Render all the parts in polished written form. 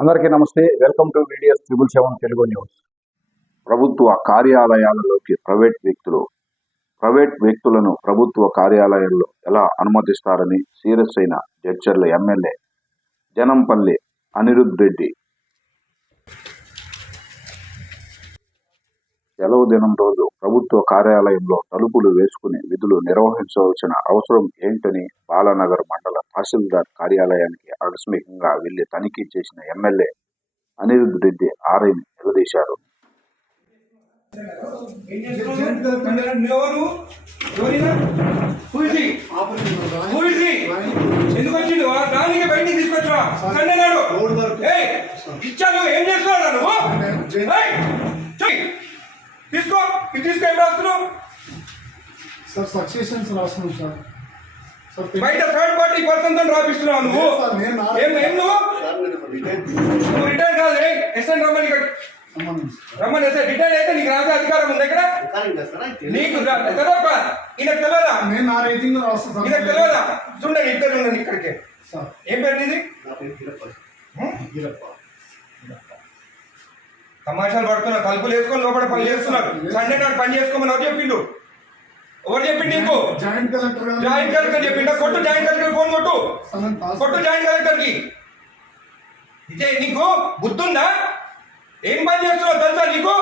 అందరికీ నమస్తే. Welcome to VDS 777 Telugu news. ప్రభుత్వ కార్యాలయాలలోకి ప్రైవేట్ వ్యక్తులను ప్రభుత్వ కార్యాలయాల్లో ఎలా అనుమతిస్తారని సీరియస్ అయిన జడ్చర్ల ఎమ్మెల్యే జనంపల్లి అనిరుద్ రెడ్డి. సెలవు దినం రోజు ప్రభుత్వ కార్యాలయంలో తలుపులు వేసుకుని విధులు నిర్వహించవలసిన అవసరం ఏంటని బాలానగర్ మండల తహసీల్దార్ కార్యాలయానికి ఆకస్మికంగా వెళ్లి తనిఖీ చేసిన ఎమ్మెల్యే అనిరుద్ రెడ్డి ఆర్ఐని నిలదీశారు. తీసుకో ఏం రాస్తున్నావు సార్? సక్సెషన్స్ రాస్తున్నాం సార్. బయట థర్డ్ పార్టీ పర్సన్ తో రాపిస్తున్నావు నువ్వు. నువ్వు రిటైర్ కాదు. ఎస్ఎన్ రమ్మని రమ్మని ఎస్ఐ రిటైర్ అయితే నీకు రాసే అధికారం ఉంది ఇక్కడ. నీకు తెలియదా? ఈయనకు తెలియదా? ఈయనకు తెలియదా? చూడండి ఇద్దరు ఉండండి ఇక్కడికి. ఏం పేరు నీది? తమాషాలు పడుతున్నారు. తలుపులు వేసుకొని లోపల పని చేస్తున్నారు. సండే నాడు పని చేసుకోమని ఎవరు చెప్పిండు? ఎవరు చెప్పిండు నీకు? జాయింట్ కలెక్టర్ చెప్పిండా? కొట్టు జాయింట్ కలెక్టర్ ఫోన్ కొట్టు జాయింట్ కలెక్టర్ కి. ఇదే నీకు బుద్ధుందా? ఏం పని చేస్తున్నావు తెలుసా నీకు?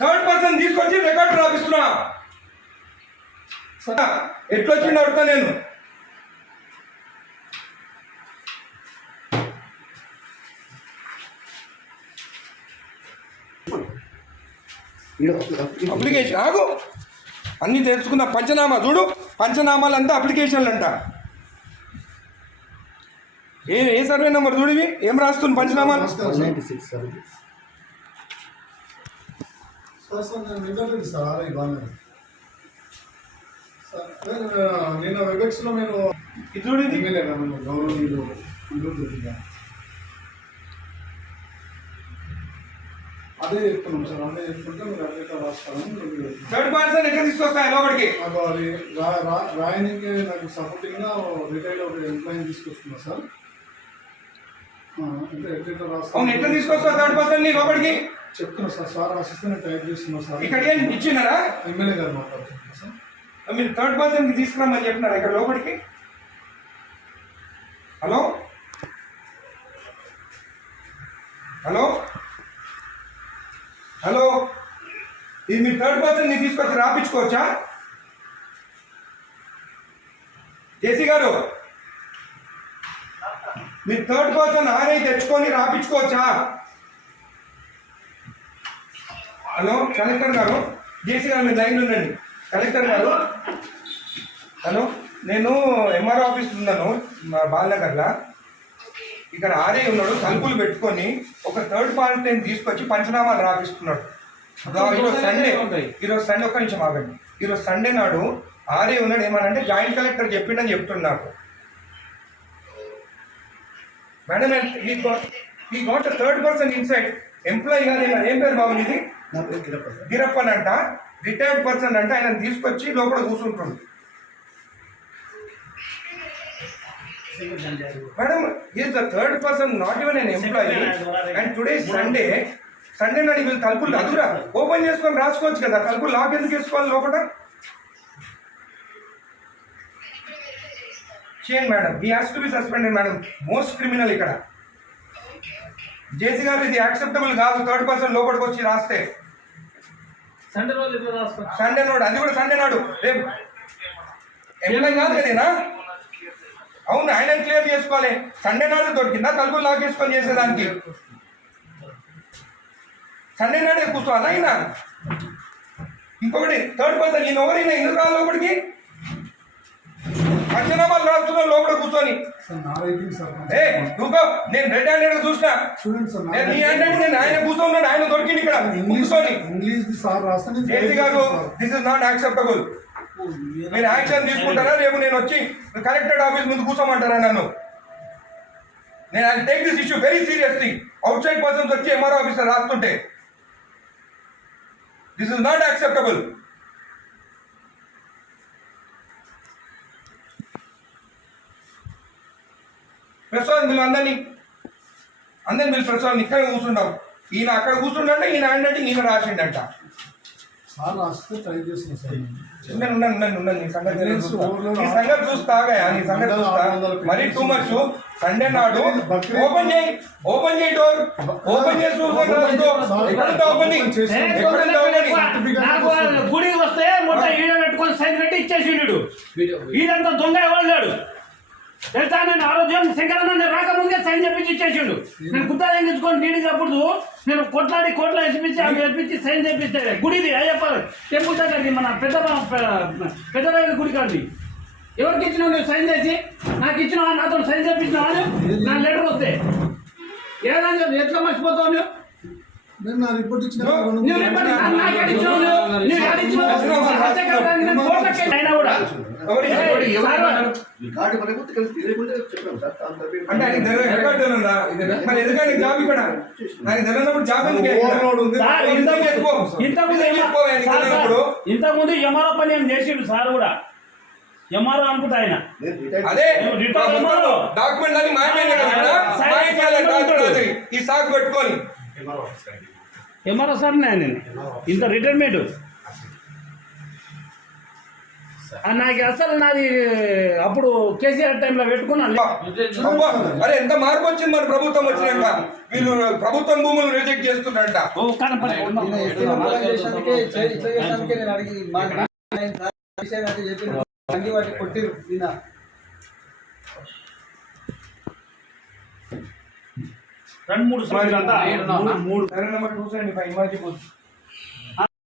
థర్డ్ పర్సన్ తీసుకొచ్చి రికార్డు రాపిస్తున్నా. ఎట్లొచ్చిండు అడుగుతా నేను. అప్లికేషన్ ఆగు, అన్నీ తెలుసుకున్న. పంచనామా చూడు, పంచనామాలు అంతా అప్లికేషన్లు అంట. ఏ సర్వే నెంబర్ చూడు, ఇవి ఏం రాస్తుంది పంచనామాలు? నేను వెబెక్స్లో నేను చూడండి గౌరవనీయులు అదే చెప్తున్నాం సార్. అదే చెప్తుంటే మీరు అదే రాస్తాను. థర్డ్ పర్సన్ ఎక్కడ తీసుకొస్తాయి లోపలికి? రాయనికి నాకు సపోర్టింగ్గా రిటైల్ ఒక ఎంప్లాయీని తీసుకొస్తున్నా సార్. అంటే ఎట్లా రాస్తాను? ఎట్లా తీసుకొస్తావు థర్డ్ పర్సన్ ని లోపలికి? చెప్తున్నా సార్. సార్ రాసిస్తే నేను టైప్ చేస్తున్నా సార్. ఇక్కడ ఏం ఇచ్చినారా? ఎమ్మెల్యే గారు మాట్లాడుతున్నా సార్. మీరు థర్డ్ పర్సన్ కి తీసుకురామని చెప్పినారా ఇక్కడ లోపలికి? హలో హలో హలో, ఇది మీరు థర్డ్ పర్సన్ ని తీసుకొచ్చి రాపించుకోవచ్చా? జేసీ గారు, మీరు థర్డ్ పర్సన్ ఆర్ఐ తెచ్చుకొని రాపించుకోవచ్చా? హలో కలెక్టర్ గారు, జేసీ గారు మీరు లైన్లో ఉండండి. కలెక్టర్ గారు, హలో, నేను ఎంఆర్ఓ ఆఫీస్ ఉన్నాను బాలనగర్లో. ఇక్కడ ఆర్ఐ ఉన్నాడు, తలుపులు పెట్టుకొని ఒక థర్డ్ పార్టీని తీసుకొచ్చి పంచనామాలు రాపిస్తున్నాడు. ఈరోజు సండే ఒక్క నిమిషం ఆగండి. ఈరోజు సండే నాడు ఆర్ఐ ఉన్నాడు. ఏమనంటే జాయింట్ కలెక్టర్ చెప్పిండని చెప్తున్నాడు నాకు. మేడం ఈ గోట్ థర్డ్ పర్సన్ ఇన్సైడ్ ఎంప్లాయీ కాదు. ఏం పేరు బాబు ఇది? గిరప్పన్ అంట, రిటైర్డ్ పర్సన్ అంట. ఆయన తీసుకొచ్చి లోపల కూర్చుంటుంది. Madam, he is the third person, not even an employee. And today is Sunday నాడు వీళ్ళు తలుపులు అదురా ఓపెన్ చేసుకొని రాసుకోవచ్చు కదా. తలుపులు లాక్ ఎందుకు వేసుకోవాలి లోపల? చేయండి madam. He has to be suspended madam. Most criminal ఇక్కడ. జేసీ గారు, ఇది యాక్సెప్టబుల్ కాదు. థర్డ్ పర్సన్ లోపలికి వచ్చి రాస్తే సండే నాడు, అది కూడా సండే నాడు. రేపు ఎంప్లాయీ కాదు కదేనా? అవును, ఆయన క్లియర్ చేసుకోవాలి. సండే నాడు దొరికిందా తలుపులు లాక్ చేసుకొని చేసేదానికి? సండే నాడే కూర్చోవాలా ఆయన? ఇంకొకటి థర్డ్ పర్సన్, ఈయన ఎవరైనా ఎందుకు రాలి లోపలికి? పంచనామాలు రాస్తున్నా లోపల కూర్చొని. నేను రెడ్ హ్యాండెడ్ చూసినా. నీ హ్యాండెడ్ నేను ఆయన కూర్చోన్నాడు. ఆయన దొరికింది ఇక్కడ కూర్చొని. జేసీ గారు, దిస్ ఇస్ నాట్ యాక్సెప్టబుల్. మీరు యాక్షన్ తీసుకుంటారా? రేపు నేను వచ్చి కలెక్టరేట్ ఆఫీస్ ముందు కూర్చోమంటారా నన్ను? నేను I take this issue very seriously. Outside persons వచ్చి ఎంఆర్ఓ ఆఫీసర్ రాస్తుంటే this is not acceptable. Press వాళ్ళని వీళ్ళు అందరిని వీళ్ళు ప్రెస్ వాళ్ళని ఇక్కడ కూర్చుంటాం. ఈయన అక్కడ కూర్చుంటే ఈయన అంటే ఈయన రాసిండట. సార్ రాస్తే ట్రై చేస్తున్నా సార్. ఉండండి నీ సంగతి చూస్తాగా నీ సంగతి చూస్తా. మరీ టూ మచ్. సండే నాడు ఓపెన్ చేయి డోర్ ఓపెన్ చేసి గుడికి వస్తే మొత్తం ఈడ పెట్టుకొని సైన్ పెట్టి ఇచ్చేసిండు. ఈడంతా దొంగ ఎవరు తెలుసా? నేను ఆరోగ్యం శంకరన్న రాకముందే సైన్ చెప్పించి ఇచ్చేసిండు. నేను గుత్తా తెచ్చుకొని నీడికి అప్పుడు నేను కొట్లాడి ఎత్తిపించి ఆమె ఎత్తిపించి సైన్ చేపిస్తాడు. గుడిది అయ్యప్ప టెంపుల్ దగ్గరికి మన పెద్దరాయల గుడి కాదు. ఎవరికి ఇచ్చినావు నువ్వు సైన్ చేసి? నాకు ఇచ్చినావా? నాతో సైన్ చేపించినావా? నా లెటర్ వస్తే ఏదైనా చెప్పి ఎట్లా మర్చిపోతావు నువ్వు? నేను నా రిపోర్ట్ ఇచ్చిన అయినా కూడా అంటే ఆయన రికార్డు మరి ఎందుకంటే జాబ్ ఇక్కడ ఆయన తెలియనప్పుడు జాబ్ ఇంతకుముందు ఎంఆర్ఓ పని ఏం చేసిండు సార్ కూడా. ఎంఆర్ఓ అనుకుంటా ఆయన. అదే డాక్యుమెంట్ అని మాయమైనా ఈ సాగు పెట్టుకొని ఎంఆర్ఓ సార్ నేను ఇంత రిటైర్మెంట్ నాకు అసలు నాది అప్పుడు కేసీఆర్ టైంలో పెట్టుకున్నాను. అరే ఎంత మార్పు వచ్చింది మన ప్రభుత్వం వచ్చినాక. వీళ్ళు ప్రభుత్వం భూములు రిజెక్ట్ చేస్తున్నారంట. రెండు మూడు మూడు సరైన 5 ఇమాజిబుల్